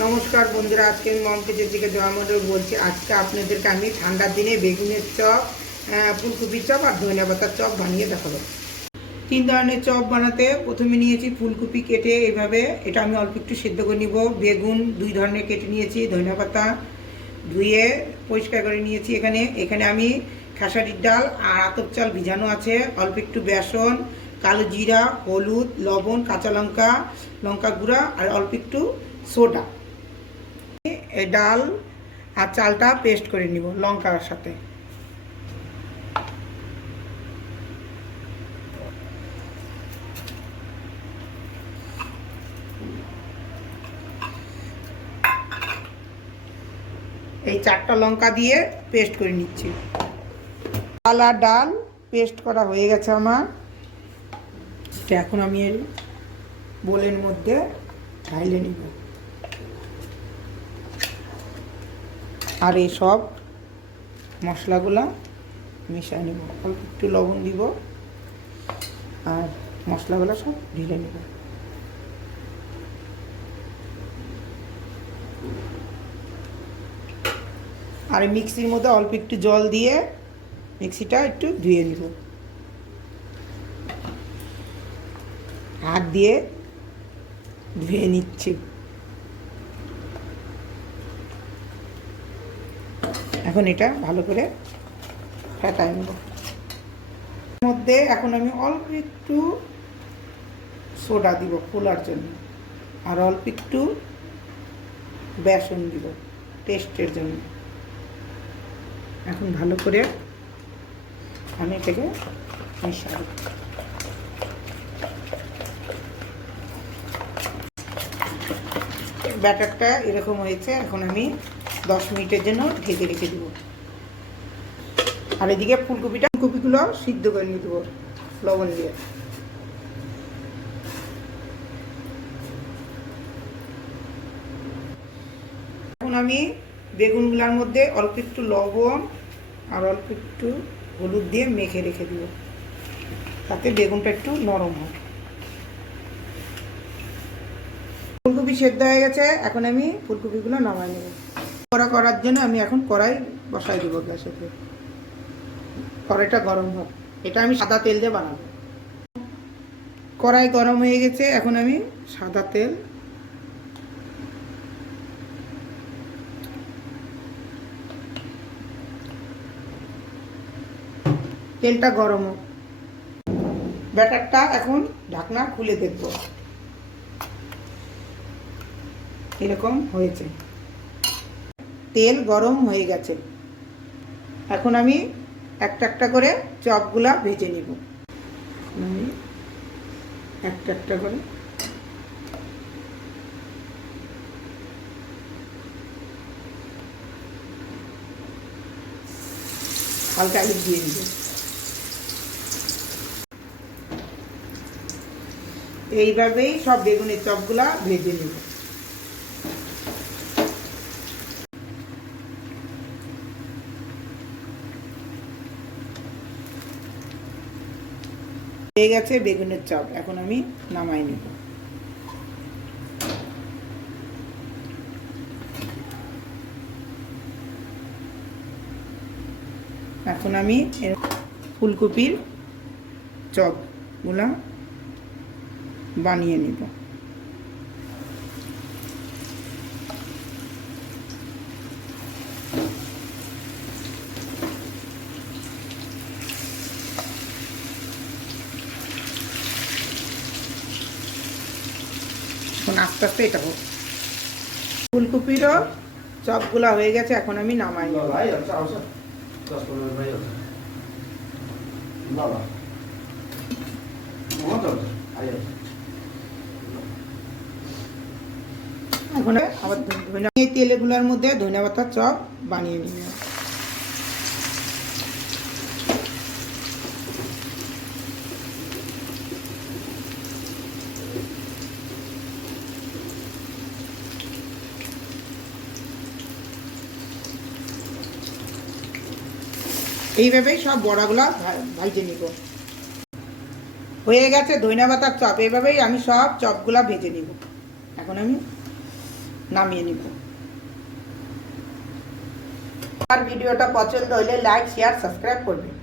নমস্কার বন্ধুরা, আজকে আমি মমতাজের দিকে জয়া মন্ডল বলছি। আজকে আপনাদেরকে আমি ঠান্ডার দিনে বেগুনের চপ, ফুলকপির চপ আর ধনিয়া পাতার চপ বানিয়ে দেখাবো। 3 ধরনের চপ বানাতে প্রথমে নিয়েছি ফুলকপি কেটে এইভাবে, এটা আমি অল্প একটু সেদ্ধ করে নিব। বেগুন 2 ধরনের কেটে নিয়েছি, ধনিয়া পাতা ধুয়ে পরিষ্কার করে নিয়েছি। এখানে আমি খেসারির ডাল আর আতপ চাল ভিজানো আছে, অল্প একটু বেসন, কালো জিরা, হলুদ, লবণ, কাঁচা লঙ্কা, লঙ্কা গুঁড়া আর অল্প একটু সোডা। এই ডাল আর চালটা পেস্ট করে নিব লঙ্কার সাথে। এই 4টা লঙ্কা দিয়ে পেস্ট করে নিচ্ছি। চাল আর ডাল পেস্ট করা হয়ে গেছে আমার। এখন আমি এর বোলের মধ্যে ঢাইলে নিব আর এই সব মশলাগুলা মিশিয়ে নেব। অল্প একটু লবণ দিব আর মশলাগুলো সব ঢেলে নেব। আর মিক্সির মধ্যে অল্প একটু জল দিয়ে মিক্সিটা একটু ধুয়ে নিব। হাত দিয়ে ধুয়ে নিচ্ছি। এখন এটা ভালো করে ফেটাই নেব। এর মধ্যে এখন আমি অল্প একটু সোডা দিব ফোলার জন্য, আর অল্প একটু বেসন দিব টেস্টের জন্য। এখন ভালো করে আমি এটাকে মিশাবো। ব্যাটারটা এরকম হয়েছে। এখন আমি 10 মিনিটের জন্য ঢেকে রেখে দেবো। আর এদিকে ফুলকপিগুলো সিদ্ধ করে নিয়ে দেবো লবণ দিয়ে। এখন আমি বেগুনগুলোর মধ্যে অল্প একটু লবণ আর অল্প একটু হলুদ দিয়ে মেখে রেখে দেবো, তাতে বেগুনটা একটু নরম হয়। ফুলকপি সেদ্ধ হয়ে গেছে। এখন আমি ফুলকপিগুলো নামাই নেব। করার জন্য আমি এখন কড়াই বসাই দেবো গ্যাসেতে। কড়াইটা গরম হোক। এটা আমি সাদা তেল দিয়ে বানাবো। কড়াই গরম হয়ে গেছে। এখন আমি সাদা তেলটা গরম হোক। ব্যাটারটা এখন ঢাকনা খুলে দেখব এরকম হয়েছে। তেল গরম হয়ে গেছে। এখন আমি একটা একটা করে চপগুলা ভেজে নিব। আমি একটা একটা করে হালকা হিট দিয়ে নিব। এইভাবেই সব বেগুনের চপগুলা ভেজে নিব। হয়ে গেছে বেগুনের চপ। এখন আমি নামাই নেব। এখন আমি ফুলকপির চপগুলা বানিয়ে নেব। এখন আস্তে আস্তে এটা হোক। ফুলকপিরও চপগুলা হয়ে গেছে। এখন আমি নামাই নেব। এখন আবার এই তেলগুলোর মধ্যে ধনিয়া পাতার চপ বানিয়ে নিব। এইভাবেই সব বড়াগুলো ভাজে নিব। হয়ে গেছে ধনিয়া পাতার চপ। এইভাবেই আমি সব চপগুলা ভেজে নিব। এখন আমি নামিয়ে নিব। আর ভিডিওটা পছন্দ হলে লাইক শেয়ার সাবস্ক্রাইব করবেন।